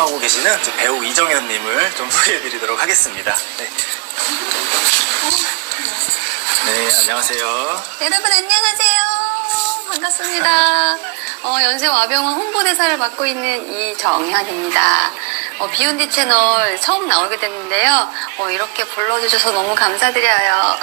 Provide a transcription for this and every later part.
활동하고 계시는 배우 이정현님을 좀 소개해드리도록 하겠습니다. 네. 네, 안녕하세요. 여러분 안녕하세요. 반갑습니다. 연세와병원 홍보대사를 맡고 있는 이정현입니다. 비욘디 채널 처음 나오게 됐는데요. 이렇게 불러주셔서 너무 감사드려요.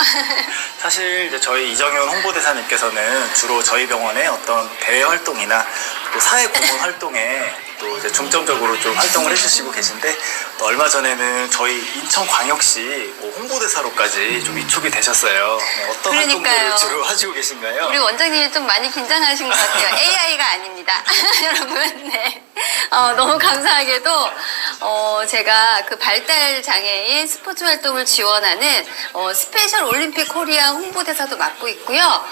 사실 이제 저희 이정현 홍보대사님께서는 주로 저희 병원의 어떤 대외 활동이나 또 사회 공헌 활동에 또 이제 중점적으로 좀 활동을 해주시고 계신데, 또 얼마 전에는 저희 인천광역시 홍보대사로까지 좀 위촉이 되셨어요. 네, 어떤 그러니까요. 활동들을 주로 하시고 계신가요? 우리 원장님이 좀 많이 긴장하신 것 같아요. AI가 아닙니다. 여러분, 네. 너무 감사하게도, 제가 그 발달 장애인 스포츠 활동을 지원하는, 스페셜 올림픽 코리아 홍보대사도 맡고 있고요.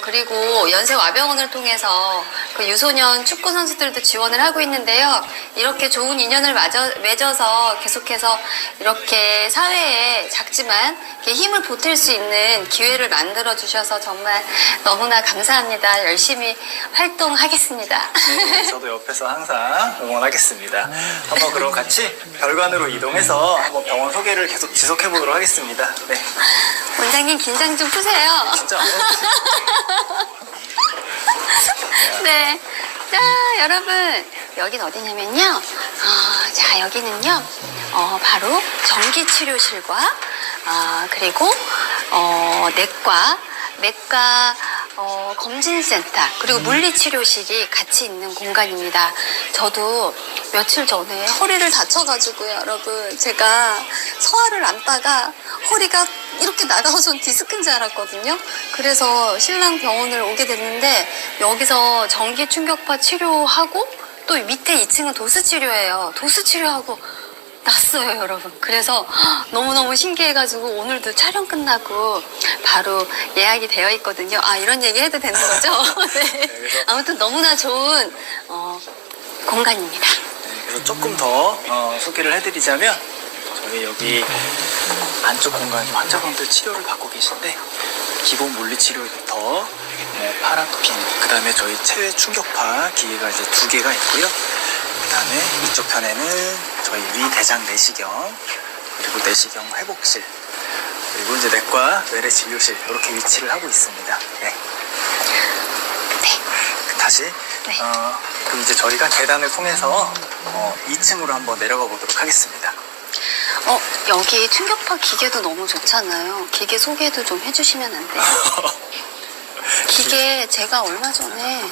그리고 연세와병원을 통해서 그 유소년 축구 선수들도 지원을 하고 있는데요. 이렇게 좋은 인연을 맺어서 계속해서 이렇게 사회에 작지만 이렇게 힘을 보탤 수 있는 기회를 만들어 주셔서 정말 너무나 감사합니다. 열심히 활동하겠습니다. 네, 저도 옆에서 항상 응원하겠습니다. 한번 그럼 같이 별관으로 이동해서 한번 병원 소개를 계속 지속해 보도록 하겠습니다. 네. 원장님 긴장 좀 푸세요. 진짜 안 해도 네. 자, 여러분. 여긴 어디냐면요. 자, 여기는요. 바로 전기치료실과, 그리고, 내과, 검진센터, 그리고 물리치료실이 같이 있는 공간입니다. 저도 며칠 전에 허리를 다쳐가지고요, 여러분. 제가 서화를 앉다가 허리가 이렇게 나가서 디스크인 줄 알았거든요. 그래서 신랑 병원을 오게 됐는데, 여기서 전기 충격파 치료하고, 또 밑에 2층은 도수 치료예요. 도수 치료하고 났어요, 여러분. 그래서 너무너무 신기해가지고 오늘도 촬영 끝나고 바로 예약이 되어 있거든요. 이런 얘기 해도 되는 거죠? 네. 아무튼 너무나 좋은 공간입니다. 네, 그래서 조금 더 소개를 해드리자면, 저희 여기 안쪽 공간이 환자분들 치료를 받고 계신데, 기본 물리치료부터 파라핀, 그 다음에 저희 체외 충격파 기계가 이제 2개가 있고요. 그 다음에 이쪽 편에는 저희 위대장 내시경, 그리고 내시경 회복실, 그리고 이제 내과 외래 진료실, 이렇게 위치를 하고 있습니다. 네. 네. 다시 네. 그럼 이제 저희가 계단을 통해서 2층으로 한번 내려가 보도록 하겠습니다. 여기 충격파 기계도 너무 좋잖아요. 기계 소개도 좀 해주시면 안 돼요? 기계 제가 얼마 전에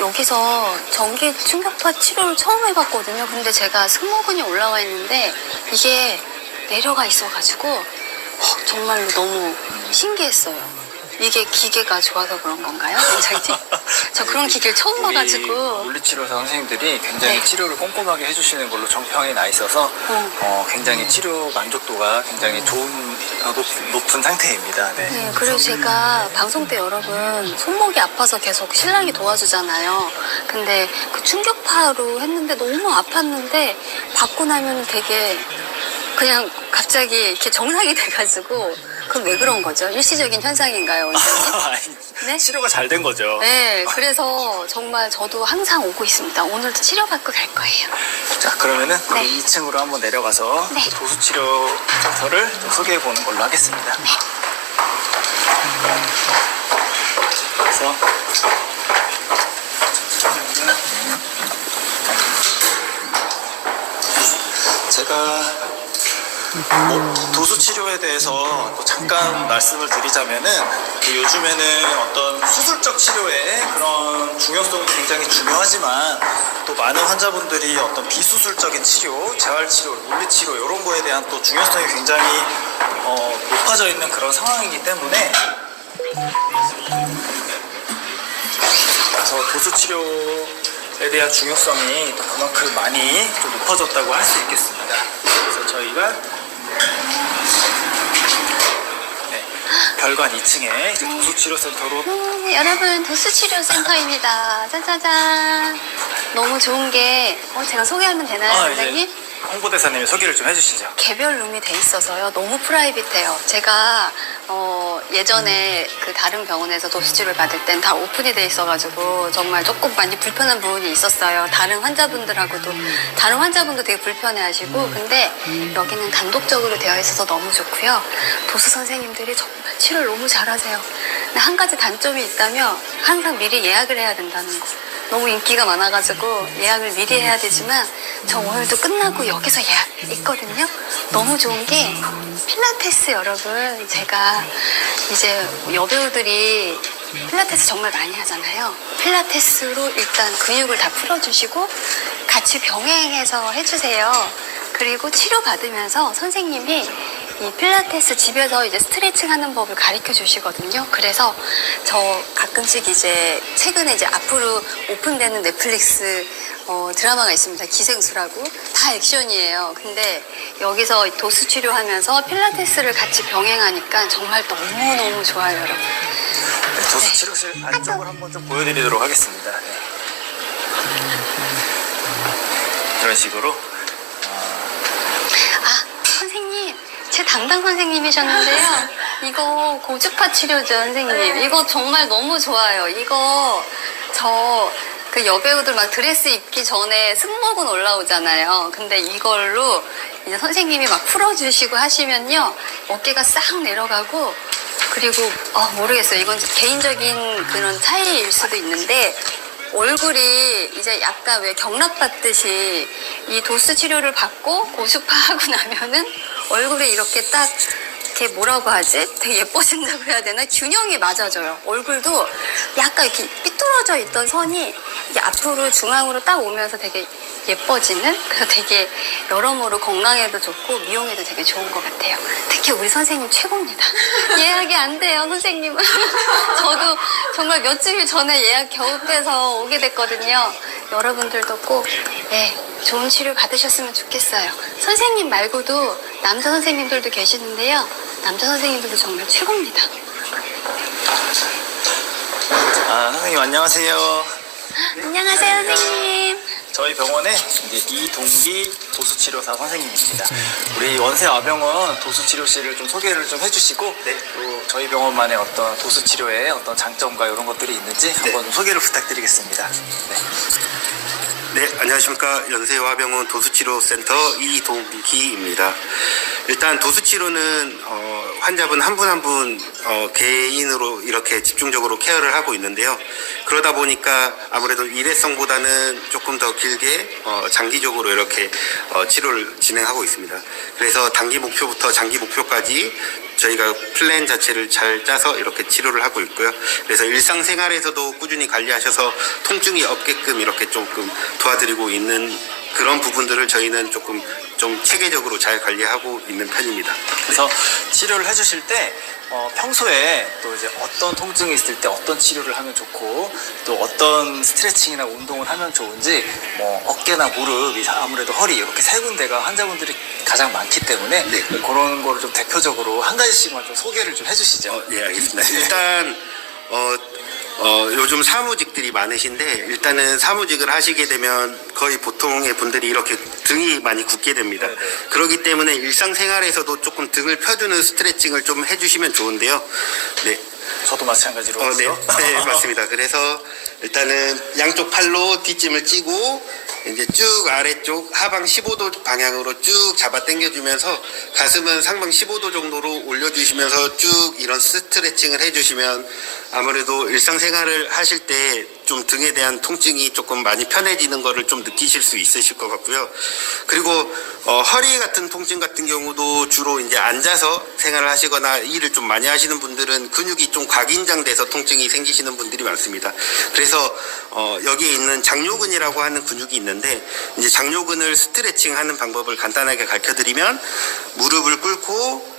여기서 전기 충격파 치료를 처음 해봤거든요. 근데 제가 승모근이 올라와 있는데 이게 내려가 있어가지고 정말로 너무 신기했어요. 이게 기계가 좋아서 그런 건가요, 원장님? 저 그런 기계를 처음 봐가지고. 물리치료사 선생님들이 굉장히 네. 치료를 꼼꼼하게 해주시는 걸로 정평이 나 있어서 굉장히 치료 만족도가 굉장히 높은 상태입니다. 네. 네, 그리고 제가 방송 때 여러분 손목이 아파서 계속 신랑이 도와주잖아요. 근데 그 충격파로 했는데 너무 아팠는데 받고 나면 되게 그냥 갑자기 이렇게 정상이 돼가지고. 그럼 왜 그런 거죠? 일시적인 현상인가요, 원장님? 네? 치료가 잘 된 거죠. 네, 그래서 정말 저도 항상 오고 있습니다. 오늘도 치료받고 갈 거예요. 자, 그러면은 네. 2층으로 한번 내려가서 네. 도수치료 센터를 좀 소개해 보는 걸로 하겠습니다. 네. 그래서 제가 도수치료에 대해서 또 잠깐 말씀을 드리자면은, 요즘에는 어떤 수술적 치료의 그런 중요성이 굉장히 중요하지만, 또 많은 환자분들이 어떤 비수술적인 치료, 재활치료, 물리치료 이런 거에 대한 또 중요성이 굉장히 높아져 있는 그런 상황이기 때문에, 그래서 도수치료에 대한 중요성이 또 그만큼 많이 좀 높아졌다고 할 수 있겠습니다. 그래서 저희가 별관 2층에 이제 도수치료센터로 여러분 도수치료센터입니다. 짜자잔. 너무 좋은 게 제가 소개하면 되나요, 아, 원장님? 예. 홍보대사님이 소개를 좀 해주시죠. 개별 룸이 돼 있어서요. 너무 프라이빗해요. 제가 예전에 그 다른 병원에서 도수치료를 받을 땐 다 오픈이 돼 있어가지고 정말 조금 많이 불편한 부분이 있었어요. 다른 환자분도 되게 불편해하시고, 근데 여기는 단독적으로 되어 있어서 너무 좋고요. 도수 선생님들이 정말 치료를 너무 잘하세요. 근데 한 가지 단점이 있다면 항상 미리 예약을 해야 된다는 거. 너무 인기가 많아가지고 예약을 미리 해야 되지만 저 오늘도 끝나고 여기서 예약 있거든요. 너무 좋은 게 필라테스 여러분, 제가 이제 여배우들이 필라테스 정말 많이 하잖아요. 필라테스로 일단 근육을 다 풀어주시고 같이 병행해서 해주세요. 그리고 치료받으면서 선생님이 이 필라테스 집에서 이제 스트레칭 하는 법을 가르쳐 주시거든요. 그래서 저 가끔씩 이제 최근에 이제 앞으로 오픈되는 넷플릭스 드라마가 있습니다. 기생수라고. 다 액션이에요. 근데 여기서 도수 치료하면서 필라테스를 같이 병행하니까 정말 너무너무 좋아요, 여러분. 네, 도수 치료실 안쪽을 한번 좀 보여드리도록 하겠습니다. 네. 이런 식으로. 선생님, 제 담당 선생님이셨는데요. 이거 고주파 치료죠, 선생님. 이거 정말 너무 좋아요. 이거 그 여배우들 막 드레스 입기 전에 승모근 올라오잖아요. 근데 이걸로 이제 선생님이 막 풀어주시고 하시면요, 어깨가 싹 내려가고, 그리고 모르겠어요. 이건 개인적인 그런 차이일 수도 있는데, 얼굴이 이제 약간 왜 경락받듯이 이 도수 치료를 받고 고주파하고 나면은 얼굴이 이렇게 딱 이렇게 뭐라고 하지? 되게 예뻐진다고 해야 되나? 균형이 맞아져요. 얼굴도 약간 이렇게 삐뚤어져 있던 선이 이게 앞으로 중앙으로 딱 오면서 되게 예뻐지는? 그래서 되게 여러모로 건강에도 좋고 미용에도 되게 좋은 것 같아요. 특히 우리 선생님 최고입니다. 예약이 안 돼요, 선생님은. 저도 정말 며칠 전에 예약 겨우 빼서 오게 됐거든요. 여러분들도 꼭 좋은 치료 받으셨으면 좋겠어요. 선생님 말고도 남자 선생님들도 계시는데요. 남자 선생님들도 정말 최고입니다. 선생님 안녕하세요. 안녕하세요, 선생님. 저희 병원의 이제 이동기 도수치료사 선생님입니다. 우리 원세아병원 도수치료실을 좀 소개를 좀 해주시고, 또 저희 병원만의 어떤 도수치료의 어떤 장점과 이런 것들이 있는지 한번 좀 소개를 부탁드리겠습니다. 네, 안녕하십니까. 연세화병원 도수치료센터 이동기입니다. 일단 도수치료는 환자분 한 분 한 분 개인으로 이렇게 집중적으로 케어를 하고 있는데요. 그러다 보니까 아무래도 일회성보다는 조금 더 길게 장기적으로 이렇게 치료를 진행하고 있습니다. 그래서 단기 목표부터 장기 목표까지 저희가 플랜 자체를 잘 짜서 이렇게 치료를 하고 있고요. 그래서 일상생활에서도 꾸준히 관리하셔서 통증이 없게끔 이렇게 조금 도와드리고 있는 그런 부분들을 저희는 조금 좀 체계적으로 잘 관리하고 있는 편입니다. 그래서 치료를 해주실 때 평소에 또 이제 어떤 통증이 있을 때 어떤 치료를 하면 좋고, 또 어떤 스트레칭이나 운동을 하면 좋은지, 뭐 어깨나 무릎, 아무래도 허리 이렇게 세 군데가 환자분들이 가장 많기 때문에 그런 거를 좀 대표적으로 한 가지씩만 좀 소개를 좀 해주시죠. 네, 알겠습니다. 일단 요즘 사무직들이 많으신데, 일단은 사무직을 하시게 되면 거의 보통의 분들이 이렇게 등이 많이 굳게 됩니다. 그렇기 때문에 일상생활에서도 조금 등을 펴주는 스트레칭을 좀 해주시면 좋은데요. 네. 저도 마찬가지로. 네, 맞습니다. 그래서 일단은 양쪽 팔로 뒷짐을 찌고 이제 쭉 아래쪽 하방 15도 방향으로 쭉 잡아 당겨주면서 가슴은 상방 15도 정도로 올려주시면서 쭉 이런 스트레칭을 해주시면 아무래도 일상생활을 하실 때 좀 등에 대한 통증이 조금 많이 편해지는 거를 좀 느끼실 수 있으실 것 같고요. 그리고 허리 같은 통증 같은 경우도 주로 이제 앉아서 생활을 하시거나 일을 좀 많이 하시는 분들은 근육이 좀 과긴장돼서 통증이 생기시는 분들이 많습니다. 그래서 여기에 있는 장요근이라고 하는 근육이 있는데, 이제 장요근을 스트레칭하는 방법을 간단하게 가르쳐드리면, 무릎을 꿇고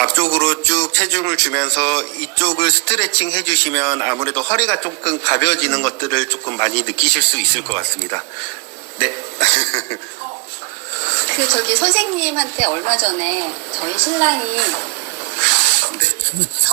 앞쪽으로 쭉 체중을 주면서 이쪽을 스트레칭 해주시면 아무래도 허리가 조금 가벼워지는 것들을 조금 많이 느끼실 수 있을 것 같습니다. 네. 저기 선생님한테 얼마 전에 저희 신랑이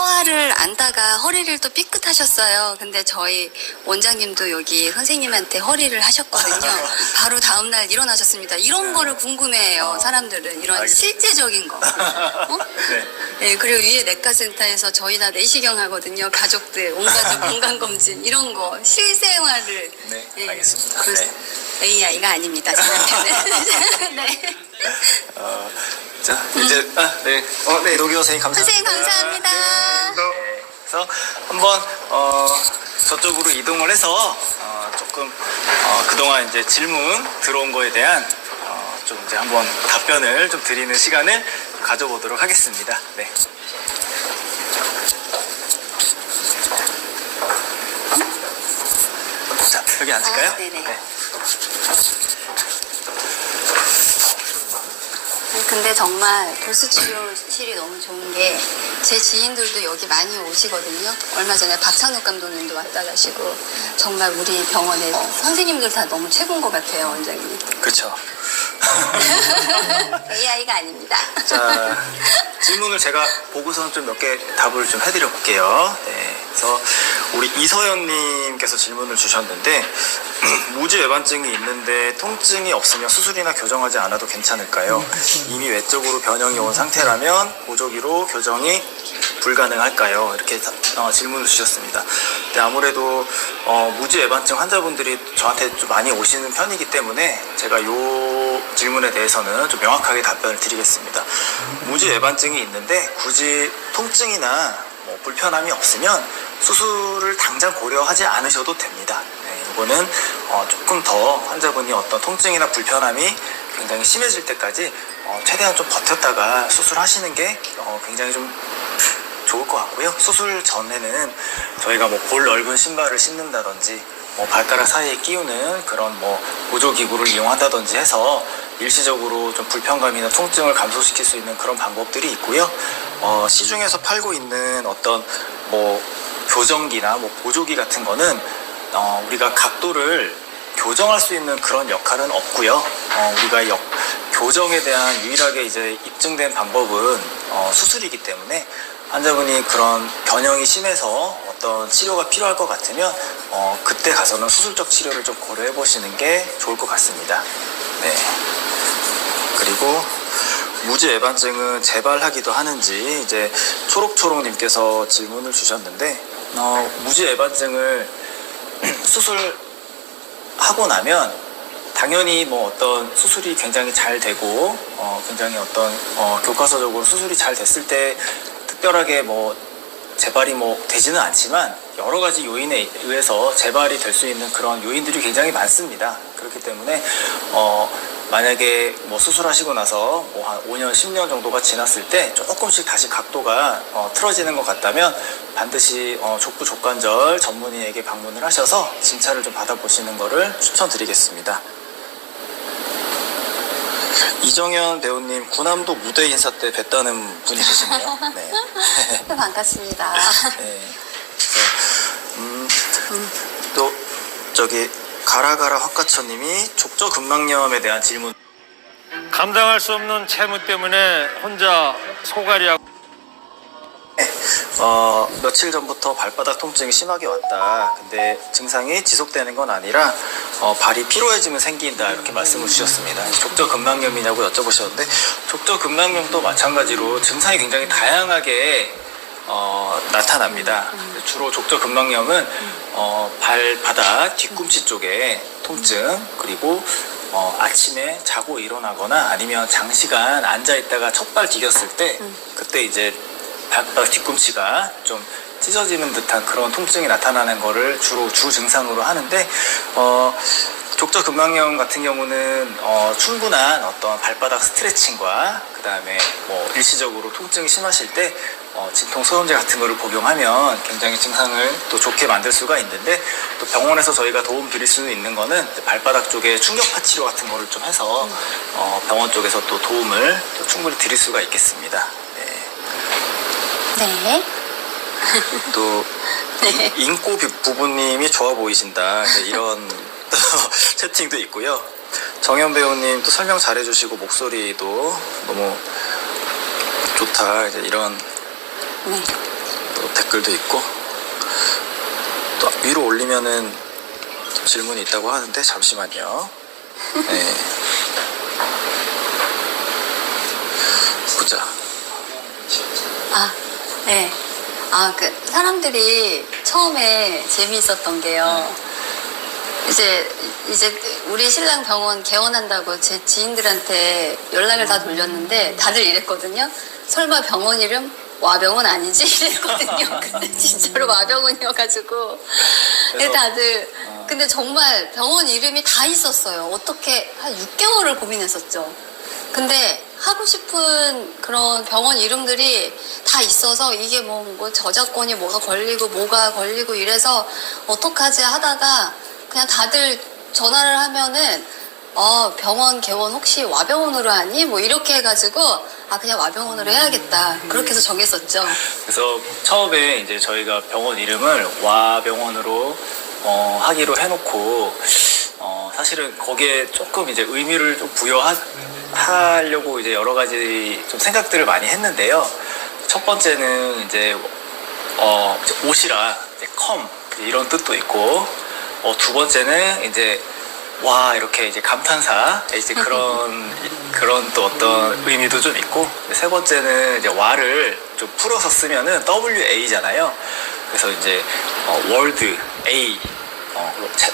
서화를 안다가 허리를 또 삐끗하셨어요. 근데 저희 원장님도 여기 선생님한테 허리를 하셨거든요. 바로 다음날 일어나셨습니다. 이런 거를 궁금해해요. 사람들은 이런 알겠습니다. 실제적인 거. 어? 네. 네, 그리고 위에 내과센터에서 저희 다 내시경 하거든요. 가족들, 온 가족 건강검진 이런 거 실생활을. 네, 알겠습니다. 그래서 네. AI가 아닙니다. 제 남편은. 네. 자, 이제 네. 네, 노기호 선생님 감사합니다. 선생님 감사합니다. 네, 그래서 한번 저쪽으로 이동을 해서 조금 그동안 이제 질문 들어온 거에 대한 좀 이제 한번 답변을 좀 드리는 시간을 가져보도록 하겠습니다. 네. 자, 여기 앉을까요? 아, 네네. 네. 근데 정말 도수 치료실이 너무 좋은 게 제 지인들도 여기 많이 오시거든요. 얼마 전에 박찬욱 감독님도 왔다 가시고 정말 우리 병원에 선생님들 다 너무 최고인 것 같아요, 원장님. 그렇죠. AI가 아닙니다. 자, 질문을 제가 보고선 좀 몇 개 답을 좀 해드려 볼게요. 네, 그래서 우리 이서연님께서 질문을 주셨는데 무지외반증이 있는데 통증이 없으면 수술이나 교정하지 않아도 괜찮을까요? 이미 외적으로 변형이 온 상태라면 보조기로 교정이 불가능할까요? 이렇게 질문을 주셨습니다. 근데 아무래도 무지외반증 환자분들이 저한테 좀 많이 오시는 편이기 때문에 제가 요 질문에 대해서는 좀 명확하게 답변을 드리겠습니다. 무지외반증이 있는데 굳이 통증이나 뭐 불편함이 없으면 수술을 당장 고려하지 않으셔도 됩니다. 네, 이거는 조금 더 환자분이 어떤 통증이나 불편함이 굉장히 심해질 때까지 최대한 좀 버텼다가 수술하시는 게 굉장히 좀 좋을 것 같고요. 수술 전에는 저희가 뭐 볼 넓은 신발을 신는다든지 뭐 발가락 사이에 끼우는 그런 뭐 보조기구를 이용한다든지 해서 일시적으로 좀 불편감이나 통증을 감소시킬 수 있는 그런 방법들이 있고요. 시중에서 팔고 있는 어떤 뭐 교정기나 뭐 보조기 같은 거는 우리가 각도를 교정할 수 있는 그런 역할은 없고요. 우리가 교정에 대한 유일하게 이제 입증된 방법은 수술이기 때문에 환자분이 그런 변형이 심해서 어떤 치료가 필요할 것 같으면 그때 가서는 수술적 치료를 좀 고려해 보시는 게 좋을 것 같습니다. 네. 그리고 무지외반증은 재발하기도 하는지 이제 초록초록님께서 질문을 주셨는데 무지외반증을 수술하고 나면 당연히 뭐 어떤 수술이 굉장히 잘 되고 굉장히 어떤 교과서적으로 수술이 잘 됐을 때 특별하게 뭐 재발이 뭐 되지는 않지만 여러 가지 요인에 의해서 재발이 될 수 있는 그런 요인들이 굉장히 많습니다. 그렇기 때문에 만약에 뭐 수술하시고 나서 뭐 한 5년, 10년 정도가 지났을 때 조금씩 다시 각도가 틀어지는 것 같다면 반드시 족부 족관절 전문의에게 방문을 하셔서 진찰을 좀 받아보시는 것을 추천드리겠습니다. 이정현 배우님, 구남도 무대 인사 때 뵀다는 분이 계시네요. 네. 반갑습니다. 네. 또 저기 가라가라 헛가처님이 족저근막염에 대한 질문. 감당할 수 없는 채무 때문에 혼자 소갈이하고 며칠 전부터 발바닥 통증이 심하게 왔다. 근데 증상이 지속되는 건 아니라 발이 피로해지면 생긴다, 이렇게 말씀을 주셨습니다. 족저근막염이냐고 여쭤보셨는데 족저근막염도 마찬가지로 증상이 굉장히 다양하게 나타납니다. 주로 족저근막염은 발바닥 뒤꿈치 쪽에 통증, 그리고 아침에 자고 일어나거나 아니면 장시간 앉아있다가 첫발 디뎠을 때 그때 이제 발바닥 뒤꿈치가 좀 찢어지는 듯한 그런 통증이 나타나는 거를 주로 주 증상으로 하는데 족저근막염 같은 경우는 충분한 어떤 발바닥 스트레칭과 그 다음에 뭐 일시적으로 통증이 심하실 때 진통 소염제 같은 거를 복용하면 굉장히 증상을 또 좋게 만들 수가 있는데, 또 병원에서 저희가 도움 드릴 수 있는 거는 발바닥 쪽에 충격파 치료 같은 거를 좀 해서 병원 쪽에서 또 도움을 또 충분히 드릴 수가 있겠습니다. 네. 네. 또 네. 인꼬 부부님이 좋아 보이신다, 이런 채팅도 있고요. 정현 배우님 또 설명 잘해주시고 목소리도 너무 좋다, 이제 이런 네. 또 댓글도 있고 또 위로 올리면은 또 질문이 있다고 하는데 잠시만요. 네. 보자. 네. 그 사람들이 처음에 재미있었던 게요. 이제 우리 신랑 병원 개원한다고 제 지인들한테 연락을 다 돌렸는데 다들 이랬거든요. 설마 병원 이름 와병원 아니지? 이랬거든요. 근데 진짜로 와병원이어가지고. 근데 다들 근데 정말 병원 이름이 다 있었어요. 어떻게 한 6개월을 고민했었죠. 근데 하고 싶은 그런 병원 이름들이 다 있어서 이게 뭐 저작권이 뭐가 걸리고 이래서 어떡하지 하다가 그냥 다들 전화를 하면은 병원 개원 혹시 와병원으로 하니? 뭐 이렇게 해가지고 그냥 와병원으로 해야겠다. 그렇게 해서 정했었죠. 그래서 처음에 이제 저희가 병원 이름을 와병원으로 하기로 해놓고 사실은 거기에 조금 이제 의미를 좀 부여하려고 이제 여러 가지 좀 생각들을 많이 했는데요. 첫 번째는 이제 옷이라 이제 컴 이런 뜻도 있고, 두 번째는 이제 와 이렇게 이제 감탄사 이제 그런 또 어떤 의미도 좀 있고, 세 번째는 이제 와를 좀 풀어서 쓰면은 WA잖아요. 그래서 이제 월드 A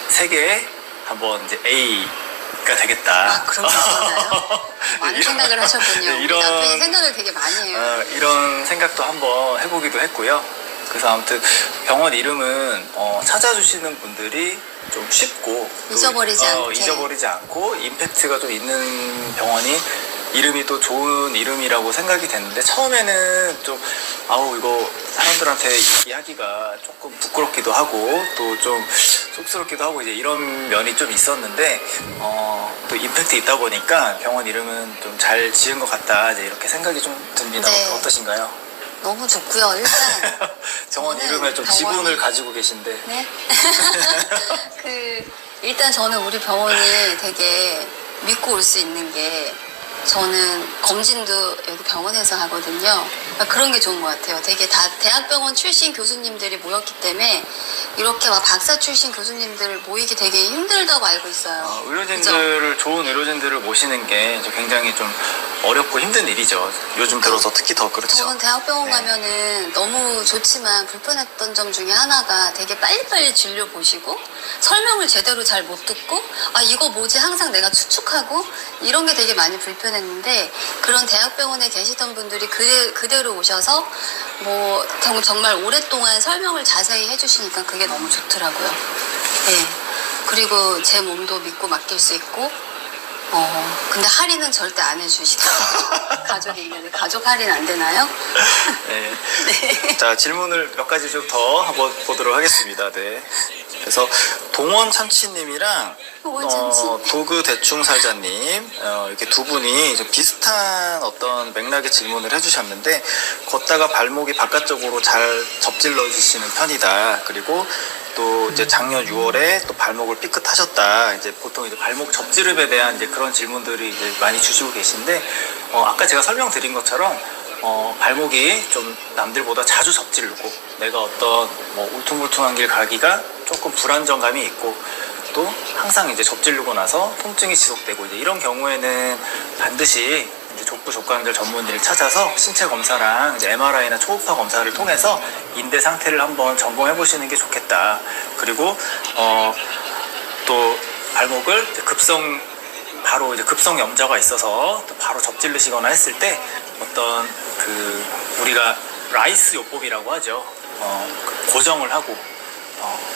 세계에 한번 이제 A가 되겠다. 그런 거 있었나요? 많은 생각을 하셨군요. 네, 우리 남편이 생각을 되게 많이 해요. 이런 생각도 한번 해보기도 했고요. 그래서 아무튼 병원 이름은 찾아주시는 분들이 좀 쉽고 잊어버리지 않고 임팩트가 좀 있는 병원이 이름이 또 좋은 이름이라고 생각이 됐는데, 처음에는 좀 이거 사람들한테 얘기하기가 조금 부끄럽기도 하고 또 좀 쑥스럽기도 하고 이제 이런 면이 좀 있었는데, 또 임팩트 있다 보니까 병원 이름은 좀 잘 지은 것 같다 이제 이렇게 생각이 좀 듭니다. 네. 어떠신가요? 너무 좋고요. 일단 병원 저는 이름에 좀 지분을 가지고 계신데. 네? 일단 저는 우리 병원이 되게 믿고 올 수 있는 게, 저는 검진도 여기 병원에서 하거든요. 그런 게 좋은 것 같아요. 되게 다 대학병원 출신 교수님들이 모였기 때문에 이렇게 막 박사 출신 교수님들 모이기 되게 힘들다고 알고 있어요. 의료진들을, 좋은 의료진들을 모시는 게 굉장히 좀 어렵고 힘든 일이죠. 요즘 들어서 특히 더 그렇죠. 저는 대학병원 가면은 너무 좋지만 불편했던 점 중에 하나가 되게 빨리빨리 진료 보시고 설명을 제대로 잘 못 듣고 이거 뭐지 항상 내가 추측하고 이런 게 되게 많이 불편했는데, 그런 대학병원에 계시던 분들이 그대로 오셔서 뭐 정말 오랫동안 설명을 자세히 해주시니까 그게 너무 좋더라고요. 네. 그리고 제 몸도 믿고 맡길 수 있고, 근데 할인은 절대 안 해주시더라고요. 가족이 있는데 가족 할인 안 되나요? 네. 네. 자, 질문을 몇 가지 좀 더 한번 보도록 하겠습니다. 네. 그래서 동원참치님이랑 도그 대충 살자님 이렇게 두 분이 좀 비슷한 어떤 맥락의 질문을 해주셨는데, 걷다가 발목이 바깥쪽으로 잘 접질러 주시는 편이다. 그리고 또 이제 작년 6월에 또 발목을 삐끗하셨다. 이제 보통 이제 발목 접지름에 대한 이제 그런 질문들이 이제 많이 주시고 계신데, 아까 제가 설명드린 것처럼 발목이 좀 남들보다 자주 접질르고 내가 어떤 뭐 울퉁불퉁한 길 가기가 조금 불안정감이 있고, 또 항상 이제 접질르고 나서 통증이 지속되고 이제 이런 경우에는 반드시 이제 족부 족관절 전문의를 찾아서 신체 검사랑 이제 MRI나 초음파 검사를 통해서 인대 상태를 한번 점검해 보시는 게 좋겠다. 그리고 또 발목을 바로 이제 급성 염좌가 있어서 또 바로 접질르시거나 했을 때 어떤 우리가 라이스 요법이라고 하죠. 고정을 하고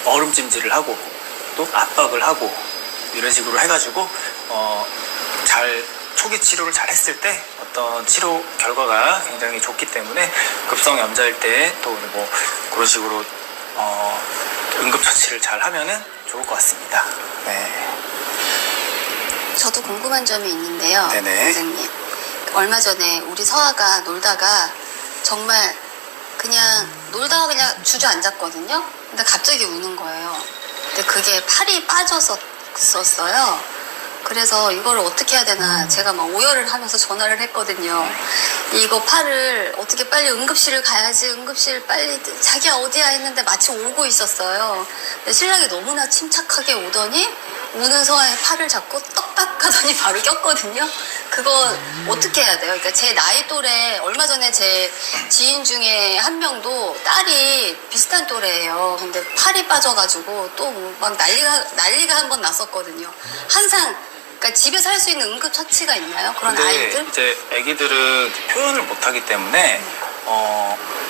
얼음찜질을 하고 또 압박을 하고 이런 식으로 해가지고 잘 초기 치료를 잘 했을 때 어떤 치료 결과가 굉장히 좋기 때문에 급성 염좌일 때 또 뭐 그런 식으로 응급처치를 잘 하면은 좋을 것 같습니다. 네. 저도 궁금한 점이 있는데요. 네네. 선생님. 얼마 전에 우리 서아가 놀다가 정말 그냥 놀다가 그냥 주저앉았거든요. 근데 갑자기 우는 거예요. 근데 그게 팔이 빠졌었어요. 그래서 이걸 어떻게 해야 되나 제가 막 오열을 하면서 전화를 했거든요. 이거 팔을 어떻게 빨리 응급실을 가야지, 응급실 빨리 자기야 어디야 했는데 마침 오고 있었어요. 근데 신랑이 너무나 침착하게 오더니 우는 서아의 팔을 잡고 떡딱 하더니 바로 꼈거든요. 그거 어떻게 해야 돼요? 그러니까 제 나이 또래, 얼마 전에 제 지인 중에 한 명도 딸이 비슷한 또래예요. 근데 팔이 빠져가지고 또 막 난리가 한 번 났었거든요. 항상 그러니까 집에서 할 수 있는 응급처치가 있나요? 그런 근데 아이들? 이제 아기들은 표현을 못하기 때문에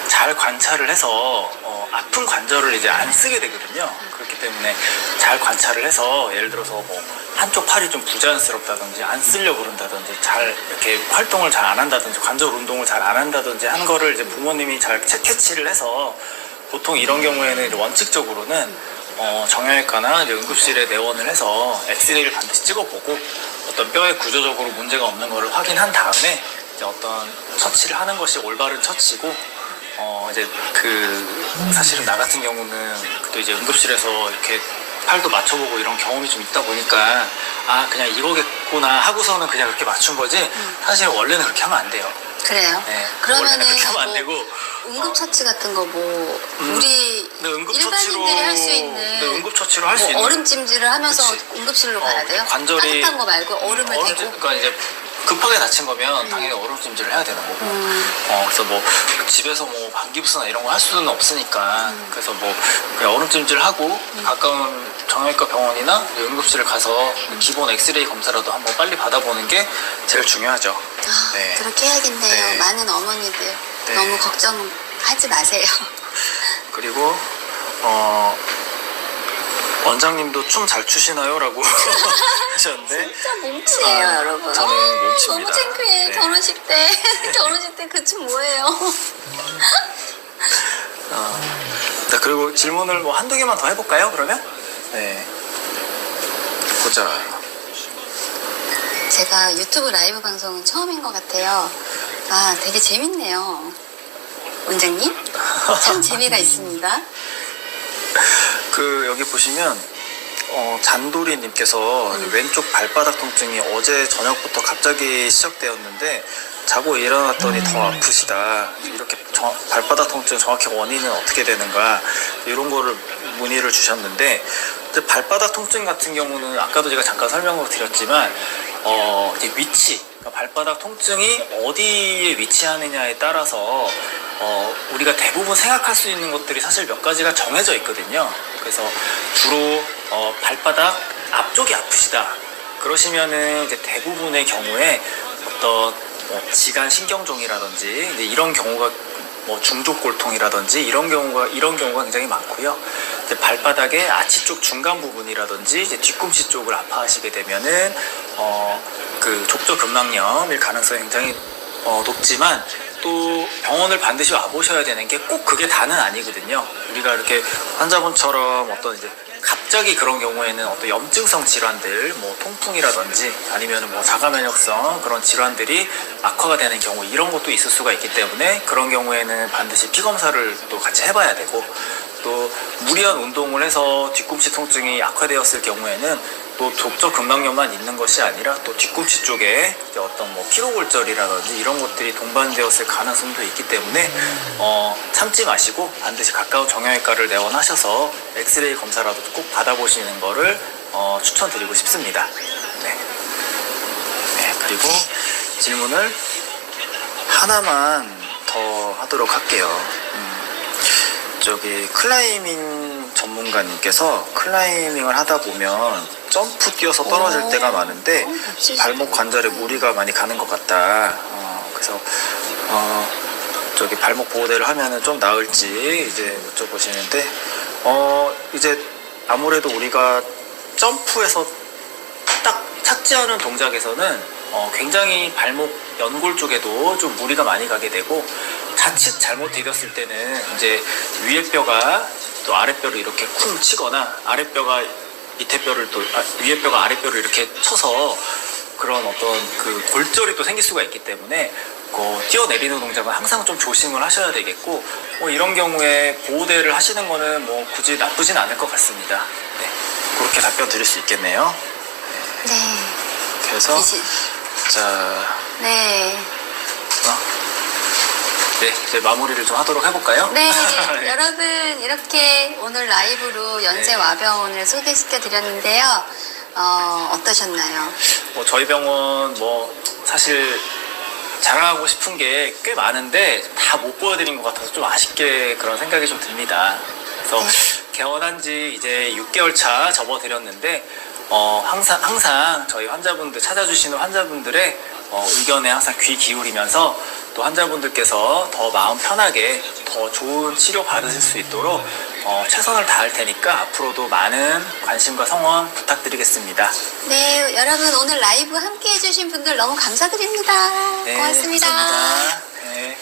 잘 관찰을 해서 아픈 관절을 이제 안 쓰게 되거든요. 그렇기 때문에 잘 관찰을 해서 예를 들어서 뭐 한쪽 팔이 좀 부자연스럽다든지 안 쓰려고 그런다든지 잘 이렇게 활동을 잘 안 한다든지 관절 운동을 잘 안 한다든지 하는 거를 이제 부모님이 잘 캐치를 해서 보통 이런 경우에는 이제 원칙적으로는 정형외과나 이제 응급실에 내원을 해서 엑스레이를 반드시 찍어보고 어떤 뼈에 구조적으로 문제가 없는 거를 확인한 다음에 이제 어떤 처치를 하는 것이 올바른 처치고 이제 사실은 나 같은 경우는 또 이제 응급실에서 이렇게 팔도 맞춰보고 이런 경험이 좀 있다 보니까 아 그냥 이거겠구나 하고서는 그냥 그렇게 맞춘 거지 사실 원래는 그렇게 하면 안 돼요. 그래요? 네, 그러면은 그렇게 하면 안 뭐 되고 응급처치 같은 거 뭐 우리 네, 일반인들이 할 수 있는 네, 응급처치로 할 수 뭐 있는 얼음찜질을 하면서 그치. 응급실로 가야 돼요? 관절이 따뜻한 거 말고 얼음을 대고? 그러니까 이제 급하게 다친 거면 당연히 얼음찜질을 해야 되는 거고 그래서 뭐 집에서 뭐 방기부스나 이런 거 할 수는 없으니까 그래서 뭐 그냥 얼음찜질 하고 가까운 정형외과 병원이나 응급실을 가서 기본 엑스레이 검사라도 한번 빨리 받아보는 게 제일 중요하죠. 아, 네. 그렇게 해야겠네요. 네. 많은 어머니들 네. 너무 걱정하지 마세요. 그리고 원장님도 춤 잘 추시나요? 라고 하셨는데 진짜 몸치예요, 여러분. 저는 몸치입니다. 너무 창피해. 네. 결혼식 때 결혼식 때 그 춤 뭐예요? 네, 그리고 질문을 뭐 한두 개만 더 해볼까요, 그러면? 네. 보자. 제가 유튜브 라이브 방송은 처음인 것 같아요. 아, 되게 재밌네요. 원장님? 참 재미가 있습니다. 여기 보시면, 잔돌이님께서 왼쪽 발바닥 통증이 어제 저녁부터 갑자기 시작되었는데, 자고 일어났더니 더 아프시다. 이렇게 발바닥 통증 정확히 원인은 어떻게 되는가. 이런 거를 문의를 주셨는데, 발바닥 통증 같은 경우는 아까도 제가 잠깐 설명을 드렸지만, 이제 위치, 그러니까 발바닥 통증이 어디에 위치하느냐에 따라서 우리가 대부분 생각할 수 있는 것들이 사실 몇 가지가 정해져 있거든요. 그래서 주로 발바닥 앞쪽이 아프시다. 그러시면은 이제 대부분의 경우에 어떤 지간 신경종이라든지 이제 이런 경우가 뭐 중족골통이라든지 이런 경우가 굉장히 많고요. 이제 발바닥의 아치 쪽 중간 부분이라든지 이제 뒤꿈치 쪽을 아파하시게 되면은 그 족저근막염일 가능성이 굉장히 높지만 또 병원을 반드시 와보셔야 되는 게 꼭 그게 다는 아니거든요. 우리가 이렇게 환자분처럼 어떤 이제 갑자기 그런 경우에는 어떤 염증성 질환들, 뭐 통풍이라든지 아니면 뭐 자가면역성 그런 질환들이 악화가 되는 경우 이런 것도 있을 수가 있기 때문에 그런 경우에는 반드시 피 검사를 또 같이 해봐야 되고 또 무리한 운동을 해서 뒤꿈치 통증이 악화되었을 경우에는 또 족저근막염만 있는 것이 아니라 또 뒤꿈치 쪽에 어떤 뭐 피로골절이라든지 이런 것들이 동반되었을 가능성도 있기 때문에 참지 마시고 반드시 가까운 정형외과를 내원하셔서 엑스레이 검사라도 꼭 받아보시는 거를 추천드리고 싶습니다. 네. 네, 그리고 질문을 하나만 더 하도록 할게요. 저기 클라이밍 전문가님께서 클라이밍을 하다 보면 점프 뛰어서 떨어질 때가 많은데 발목 관절에 무리가 많이 가는 것 같다. 그래서 저기 발목 보호대를 하면은 좀 나을지 이제 여쭤보시는데 이제 아무래도 우리가 점프해서 딱 착지하는 동작에서는 굉장히 발목 연골 쪽에도 좀 무리가 많이 가게 되고 자칫 잘못 디뎠을 때는 이제 위에 뼈가 또 아래 뼈를 이렇게 쿵 치거나 아래 뼈가 밑에 뼈를 또 위에 뼈가 아래 뼈를 이렇게 쳐서 그런 어떤 그 골절이 또 생길 수가 있기 때문에 뛰어내리는 동작은 항상 좀 조심을 하셔야 되겠고 뭐 이런 경우에 보호대를 하시는 거는 뭐 굳이 나쁘진 않을 것 같습니다. 네, 그렇게 답변 드릴 수 있겠네요. 네. 해서 귀신. 자, 네. 네, 이제 마무리를 좀 하도록 해볼까요? 네, 네. 여러분 이렇게 오늘 라이브로 연세와병원을 소개시켜 드렸는데요. 어떠셨나요? 뭐 저희 병원 뭐 사실 자랑하고 싶은 게 꽤 많은데 다 못 보여드린 것 같아서 좀 아쉽게 그런 생각이 좀 듭니다. 그래서 네. 개원한 지 이제 6개월 차 접어들였는데 항상 저희 환자분들 찾아주시는 환자분들의 의견에 항상 귀 기울이면서 또 환자분들께서 더 마음 편하게 더 좋은 치료 받으실 수 있도록 최선을 다할 테니까 앞으로도 많은 관심과 성원 부탁드리겠습니다. 네, 여러분 오늘 라이브 함께 해주신 분들 너무 감사드립니다. 네, 고맙습니다. 감사합니다. 네.